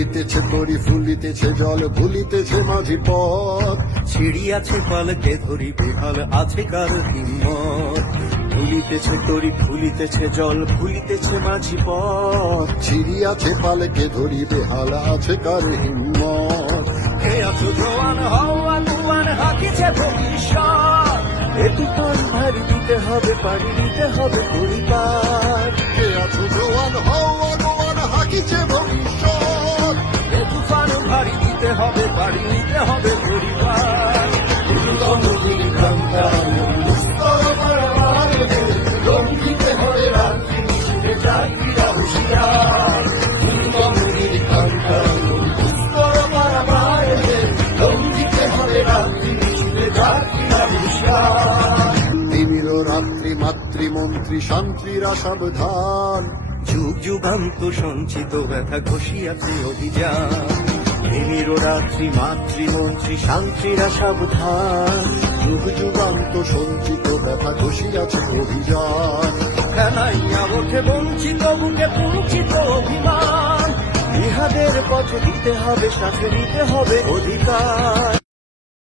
দুলিতেছে তরি ফুলিতেছে জল ভুলিতেছে মাঝি পথ। ছিড়িয়াছে পালকে ধরি বেহাল আছে কার হিম্মত। দুলিতেছে তরি ফুলিতেছে জল ভুলিতেছে মাঝি পথ। ছিড়িয়াছে পালকে ধরি বেহাল আছে কার হিম্মত। কে আছো জোয়ান হও আগুয়ান হাকিছে ভবিষ্যৎ। এ তুফান ভারী দিতে হবে পাড়ি দিতে হবে পরিবার। কে আছো জোয়ান হও আগুয়ান হাকিছে ভবিষ্যৎ। এ তুফান ভারী দিতে হবে পাড়ি দিতে হবে পরিবার। নদীর ঘন্টা দুস্তর পারাবারে রঙিতে হয়ে রাত্রি নিশিতে যাত্রীরা হুঁশিয়ার। নদীর ঘন্টা দুস্তর পারাবারে রঙিতে হয়ে রাত্রি নিশিতে যাত্রীরা হুঁশিয়ার। তিমির রাত্রি মাতৃমন্ত্রী শান্তিরা সাবধান। যুগ যুগান্ত সঞ্চিত ব্যথা ঘষিয়াছে অভিযান। তিমির রাত্রি মাতৃমন্ত্রী শান্তিরা সাবধান। যুগ যুগান্ত সঞ্চিত ব্যথা ঘষিয়াছে অভিযান। খেলাইয়া ওঠে বঞ্চিত বুকে পুঞ্চিত অভিমান। ইহাদের পথ দিতে হবে সাথে নিতে হবে অধিকার।